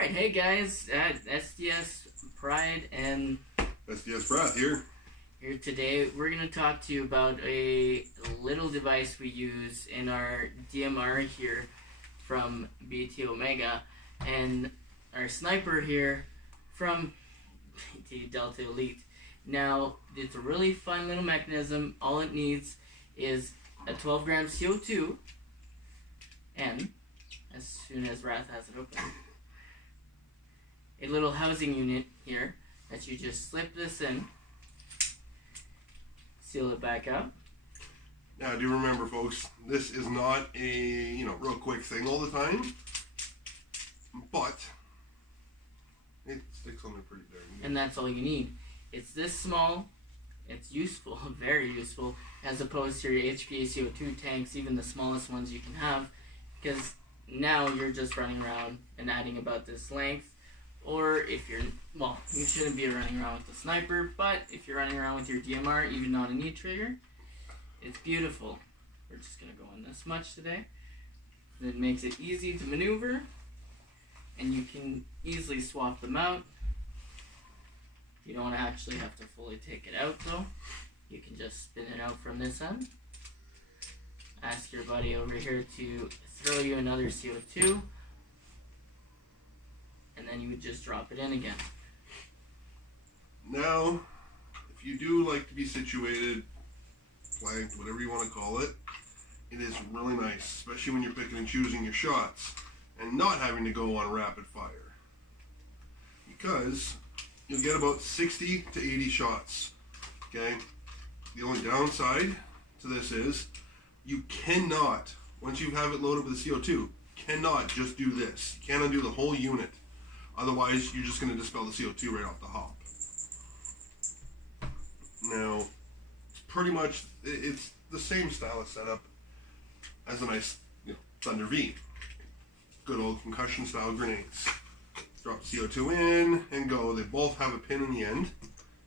Alright, hey guys, SDS Pride and SDS Breath here. Here today. We're going to talk to you about a little device we use in our DMR here from BT Omega and our sniper here from BT Delta Elite. Now, it's a really fun little mechanism. All it needs is a 12 gram CO2 and, as soon as Wrath has it open, a little housing unit here that you just slip this in, seal it back up. Now, do remember, folks, this is not a real quick thing all the time, but it sticks on there pretty darn good. And that's all you need. It's this small. It's useful, very useful, as opposed to your HPA CO2 tanks, even the smallest ones you can have, because now you're just running around and adding about this length. Or if you're, well, you shouldn't be running around with the sniper, but if you're running around with your DMR, even on a knee trigger, it's beautiful. We're just going to go in this much today. It makes it easy to maneuver, and you can easily swap them out. You don't actually have to fully take it out, though. You can just spin it out from this end. Ask your buddy over here to throw you another CO2. And then you would just drop it in again. Now, if you do like to be situated, flanked, whatever you want to call it, it is really nice, especially when you're picking and choosing your shots and not having to go on rapid fire. Because you'll get about 60 to 80 shots, okay? The only downside to this is you cannot, once you have it loaded with the CO2, cannot just do this. You cannot do the whole unit. Otherwise, you're just going to dispel the CO2 right off the hop. Now, it's pretty much, it's the same style of setup as a nice, Thunder V. Good old concussion style grenades. Drop CO2 in and go. They both have a pin in the end,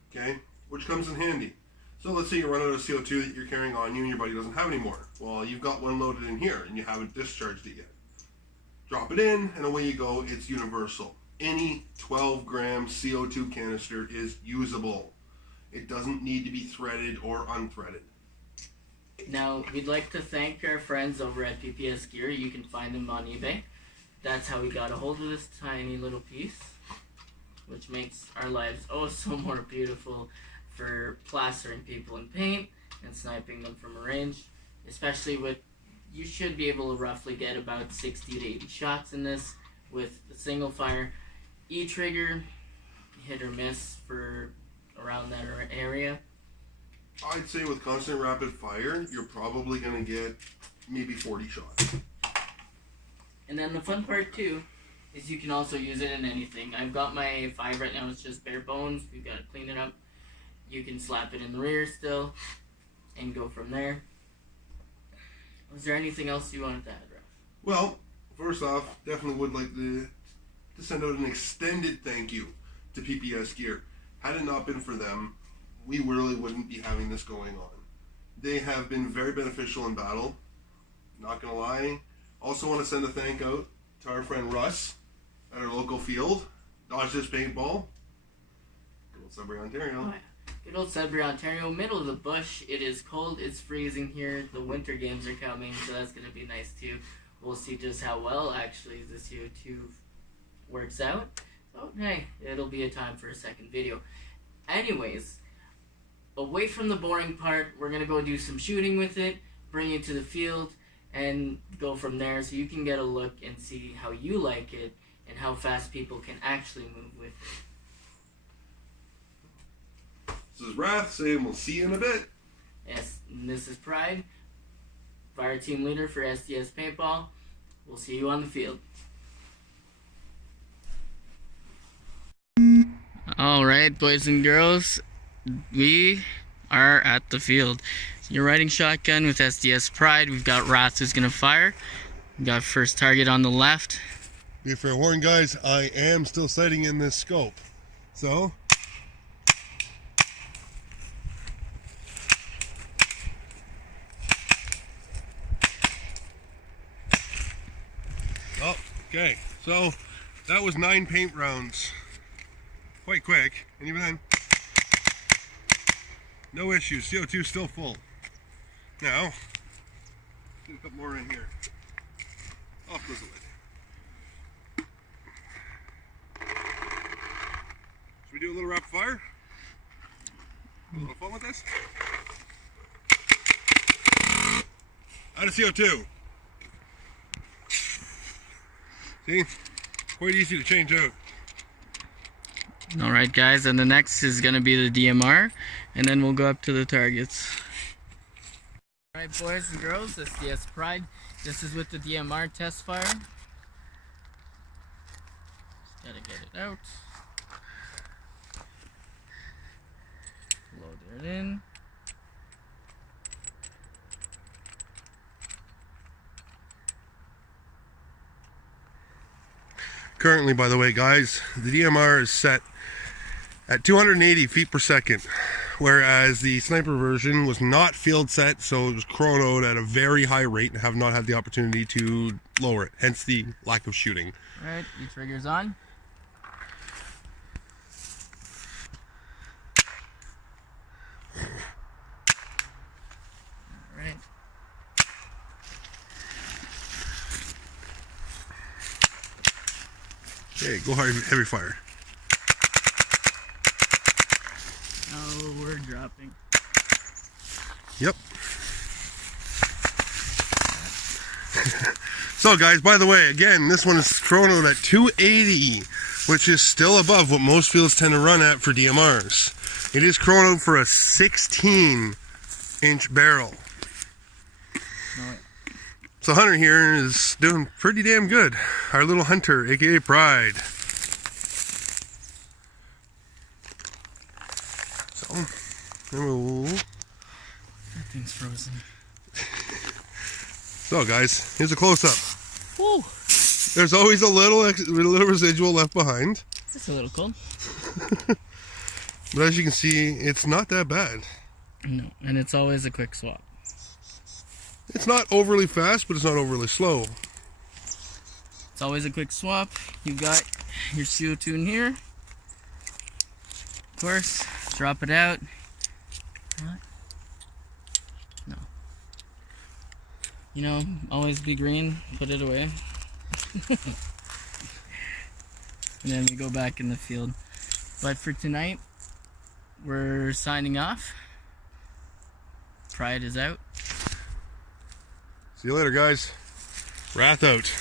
okay, which comes in handy. So let's say you run out of CO2 that you're carrying on you and your buddy doesn't have any more. Well, you've got one loaded in here and you haven't discharged it yet. Drop it in and away you go. It's universal. Any 12 gram CO2 canister is usable. It doesn't need to be threaded or unthreaded. Now, we'd like to thank our friends over at PPS Gear. You can find them on eBay. That's how we got a hold of this tiny little piece, which makes our lives oh so more beautiful for plastering people in paint and sniping them from a range. Especially with, you should be able to roughly get about 60 to 80 shots in this with the single fire. E-trigger, hit or miss for around that area. I'd say with constant rapid fire, you're probably going to get maybe 40 shots. And then the fun part too is you can also use it in anything. I've got my 5 right now, it's just bare bones. We've got to clean it up. You can slap it in the rear still and go from there. Was there anything else you wanted to add, Ralph? Well, first off, definitely would like to send out an extended thank you to PPS Gear. Had it not been for them, we really wouldn't be having this going on. They have been very beneficial in battle, not gonna lie. Also want to send a thank out to our friend Russ at our local field, Dodge This Paintball. Good old Sudbury, Ontario. Oh, yeah. Good old Sudbury, Ontario, middle of the bush. It is cold, it's freezing here. The winter games are coming, so that's gonna be nice too. We'll see just how well actually the CO2 works out. So, hey, it'll be a time for a second video. Anyways, away from the boring part, we're going to go do some shooting with it, bring it to the field, and go from there so you can get a look and see how you like it and how fast people can actually move with it. This is Wrath saying we'll see you in a bit. Yes, and this is Pride, Fire Team Leader for SDS Paintball. We'll see you on the field. Alright, boys and girls, we are at the field. You're riding shotgun with SDS Pride. We've got Wrath who's going to fire. We've got first target on the left. Be fair warning, guys, I am still sighting in this scope. So, oh, okay. So That was 9 paint rounds. Quite quick, and even then, no issues. CO2 still full. Now, get a couple more in here. Off goes the lid. Should we do a little rapid fire? A little fun with this? Out of CO2. See? Quite easy to change out. Alright guys, and the next is going to be the DMR, and then we'll go up to the targets. Alright boys and girls, this is the S Pride. This is with the DMR test fire. Just gotta get it out. Load it in. Currently, by the way, guys, the DMR is set at 280 feet per second, whereas the sniper version was not field set, so it was chronoed at a very high rate and have not had the opportunity to lower it, hence the lack of shooting. Alright, the trigger's on. Alright. Okay, go hard, heavy fire. Oh, we're dropping. Yep. So guys, by the way, again, this one is chronoed at 280, which is still above what most fields tend to run at for DMRs. It is chronoed for a 16-inch barrel. So Hunter here is doing pretty damn good. Our little Hunter, aka Pride. So, That thing's frozen. So guys, here's a close-up. Woo! There's always a little residual left behind. It's a little cold. But as you can see, it's not that bad. No, and it's always a quick swap. It's not overly fast, but it's not overly slow. It's always a quick swap. You got your CO2 in here. Of course, drop it out. What? No. You know, always be green, put it away. And then we go back in the field. But for tonight, we're signing off. Pride is out. See you later, guys. Wrath out.